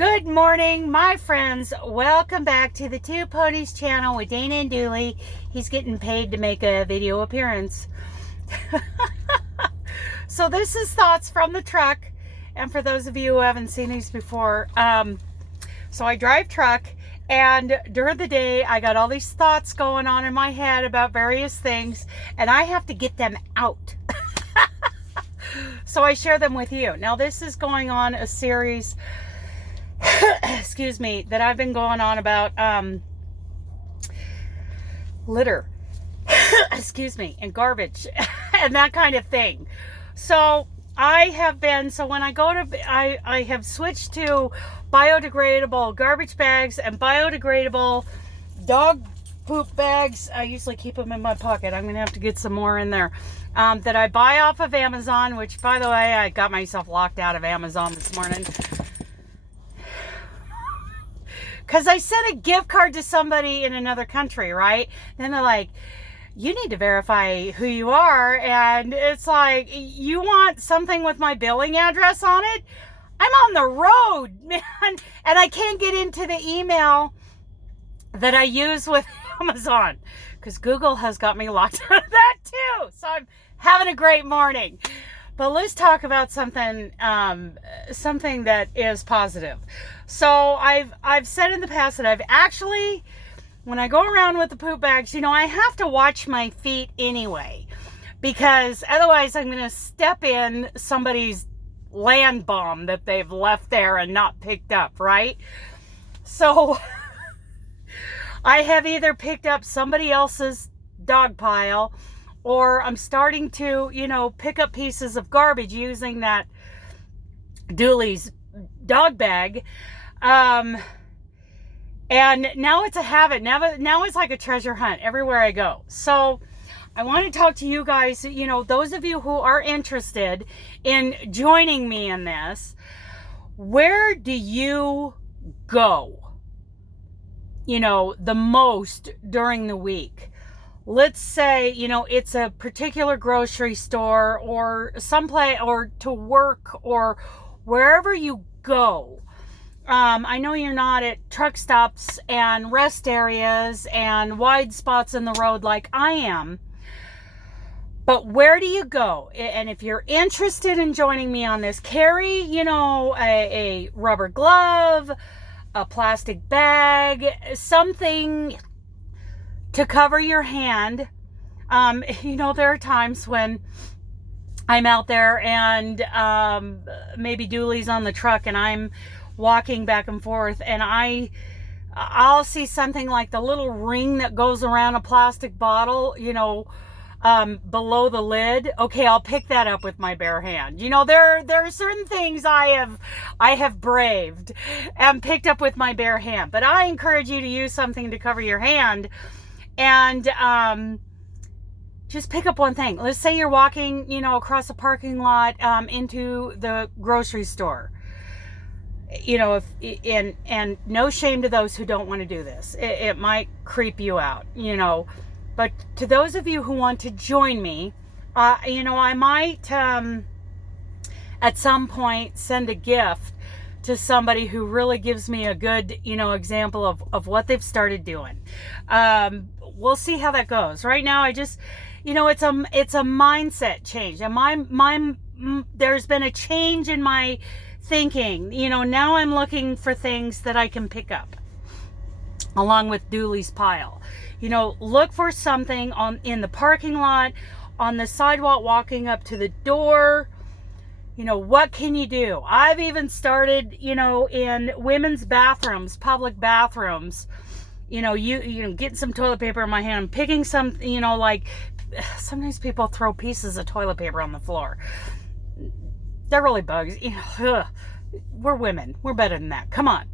Good morning, my friends. Welcome back to the Two Ponies channel with Dana and Dooley. He's getting paid to make a video appearance. So this is thoughts from the truck. And for those of you who haven't seen these before, so I drive truck, and during the day I got all these thoughts going on in my head about various things, and I have to get them out. So I share them with you. Now this is going on a series excuse me, that I've been going on about litter excuse me, and garbage and that kind of thing. So when I go to, I have switched to biodegradable garbage bags and biodegradable dog poop bags. I usually keep them in my pocket. I'm gonna have to get some more in there, that I buy off of Amazon, which, by the way, I got myself locked out of Amazon this morning because I sent a gift card to somebody in another country, right? Then they're like, you need to verify who you are. And it's like, you want something with my billing address on it? I'm on the road, man. And I can't get into the email that I use with Amazon because Google has got me locked out of that too. So I'm having a great morning. But let's talk about something that is positive. So I've said in the past that I've actually, when I go around with the poop bags, I have to watch my feet anyway, because otherwise I'm going to step in somebody's land bomb that they've left there and not picked up, right? So I have either picked up somebody else's dog pile, or I'm starting to, pick up pieces of garbage using that Dooley's dog bag. And now it's a habit. Now it's like a treasure hunt everywhere I go. So I want to talk to you guys, those of you who are interested in joining me in this. Where do you go, the most during the week? Let's say, it's a particular grocery store or someplace, or to work, or wherever you go. I know you're not at truck stops and rest areas and wide spots in the road like I am. But where do you go? And if you're interested in joining me on this, carry, a rubber glove, a plastic bag, something to cover your hand. There are times when I'm out there and maybe Dooley's on the truck and I'm walking back and forth, and I'll see something like the little ring that goes around a plastic bottle, below the lid. Okay, I'll pick that up with my bare hand. There are certain things I have braved and picked up with my bare hand. But I encourage you to use something to cover your hand. And just pick up one thing. Let's say you're walking, across a parking lot into the grocery store. And no shame to those who don't want to do this. It might creep you out, But to those of you who want to join me, I might at some point send a gift to somebody who really gives me a good, example of what they've started doing. We'll see how that goes. Right now, I just, it's a mindset change. And there's been a change in my thinking. Now I'm looking for things that I can pick up along with Dooley's pile. Look for something in the parking lot, on the sidewalk, walking up to the door. What can you do? I've even started, in women's bathrooms, public bathrooms, getting some toilet paper in my hand, picking some, like sometimes people throw pieces of toilet paper on the floor. That really bugs. We're women. We're better than that. Come on.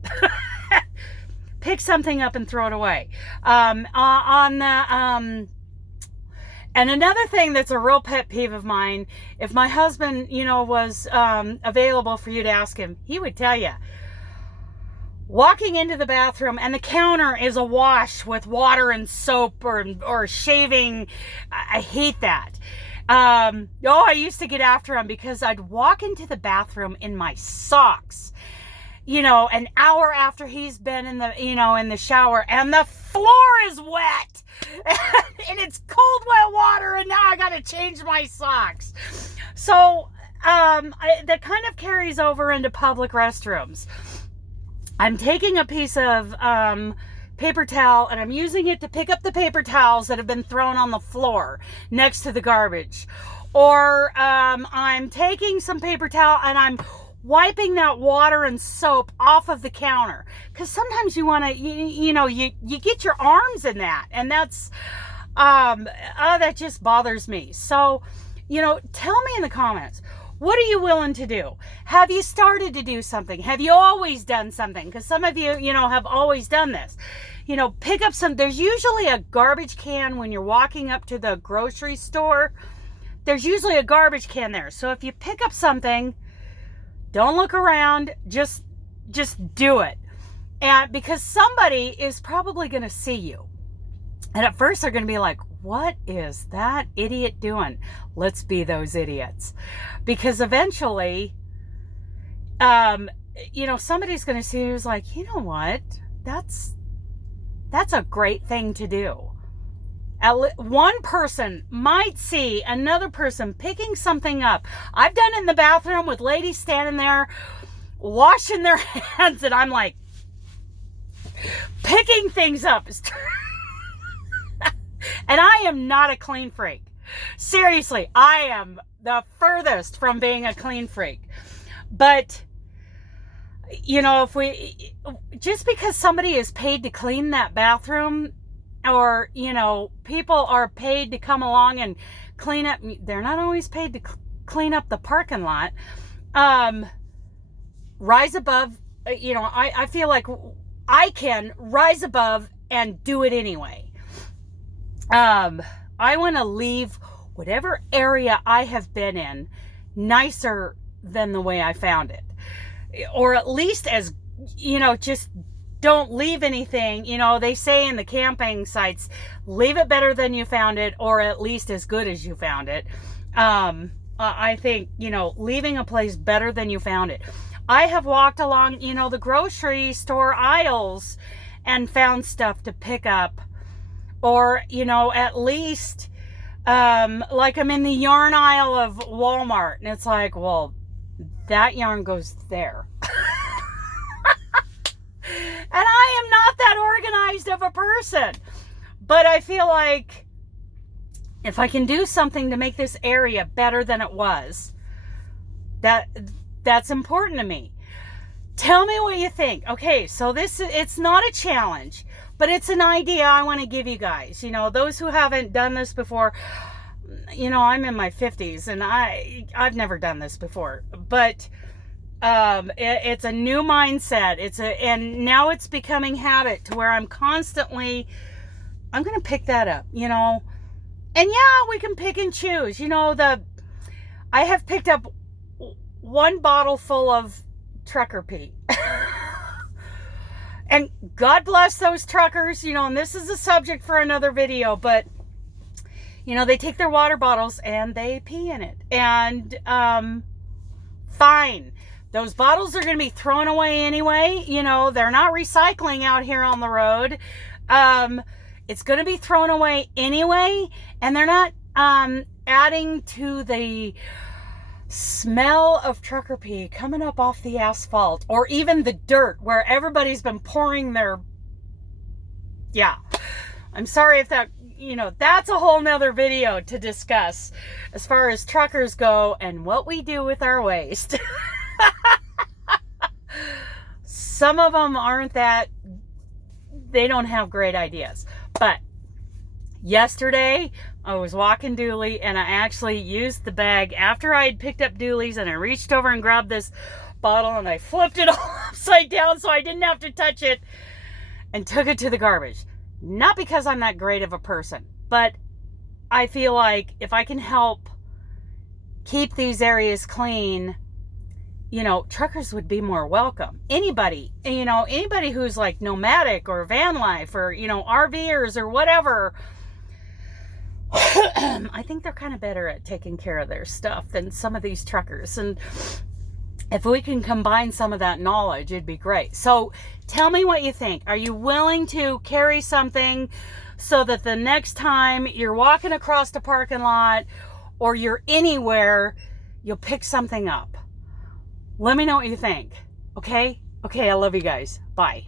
Pick something up and throw it away. And another thing that's a real pet peeve of mine, if my husband, was available for you to ask him, he would tell you, walking into the bathroom and the counter is awash with water and soap or shaving. I hate that. I used to get after him because I'd walk into the bathroom in my socks an hour after he's been in the shower, and the floor is wet and it's cold, wet water, and now I got to change my socks. So, that kind of carries over into public restrooms. I'm taking a piece of, paper towel, and I'm using it to pick up the paper towels that have been thrown on the floor next to the garbage. Or I'm taking some paper towel and I'm wiping that water and soap off of the counter, because sometimes you want to, you get your arms in that, and that's that just bothers me. So, tell me in the comments, what are you willing to do? Have you started to do something? Have you always done something? Because some of you, have always done this. Pick up there's usually a garbage can when you're walking up to the grocery store. There's usually a garbage can there. So if you pick up something, don't look around, just do it. And because somebody is probably going to see you. And at first they're going to be like, what is that idiot doing? Let's be those idiots. Because eventually, somebody's going to see you who's like, you know what? That's a great thing to do. One person might see another person picking something up. I've done it in the bathroom with ladies standing there washing their hands, and I'm like, picking things up. And I am not a clean freak. Seriously, I am the furthest from being a clean freak. But, just because somebody is paid to clean that bathroom, or, people are paid to come along and clean up, they're not always paid to clean up the parking lot. Rise above, I feel like I can rise above and do it anyway. I want to leave whatever area I have been in nicer than the way I found it. Or at least as, just don't leave anything. They say in the camping sites, leave it better than you found it, or at least as good as you found it. I think, leaving a place better than you found it. I have walked along, the grocery store aisles and found stuff to pick up. Or, at least, like I'm in the yarn aisle of Walmart, and it's like, well, that yarn goes there. And I am not that organized of a person. But I feel like if I can do something to make this area better than it was, that's important to me. Tell me what you think. Okay, so it's not a challenge, but it's an idea I want to give you guys. Those who haven't done this before, I'm in my 50s and I've never done this before, but it's a new mindset. And now it's becoming habit to where I'm going to pick that up, and yeah, we can pick and choose. I have picked up one bottle full of trucker pee. And God bless those truckers, and this is a subject for another video, but they take their water bottles and they pee in it. And fine. Those bottles are going to be thrown away anyway. They're not recycling out here on the road. It's going to be thrown away anyway, and they're not adding to the smell of trucker pee coming up off the asphalt, or even the dirt where everybody's been pouring their, I'm sorry if that, that's a whole nother video to discuss as far as truckers go and what we do with our waste. Some of them they don't have great ideas. But yesterday, I was walking Dooley, and I actually used the bag after I had picked up Dooley's, and I reached over and grabbed this bottle, and I flipped it all upside down so I didn't have to touch it, and took it to the garbage. Not because I'm that great of a person, but I feel like if I can help keep these areas clean, truckers would be more welcome. Anybody who's like nomadic or van life or, RVers or whatever, I think they're kind of better at taking care of their stuff than some of these truckers. And if we can combine some of that knowledge, it'd be great. So tell me what you think. Are you willing to carry something so that the next time you're walking across the parking lot or you're anywhere, you'll pick something up? Let me know what you think. Okay? Okay, I love you guys. Bye.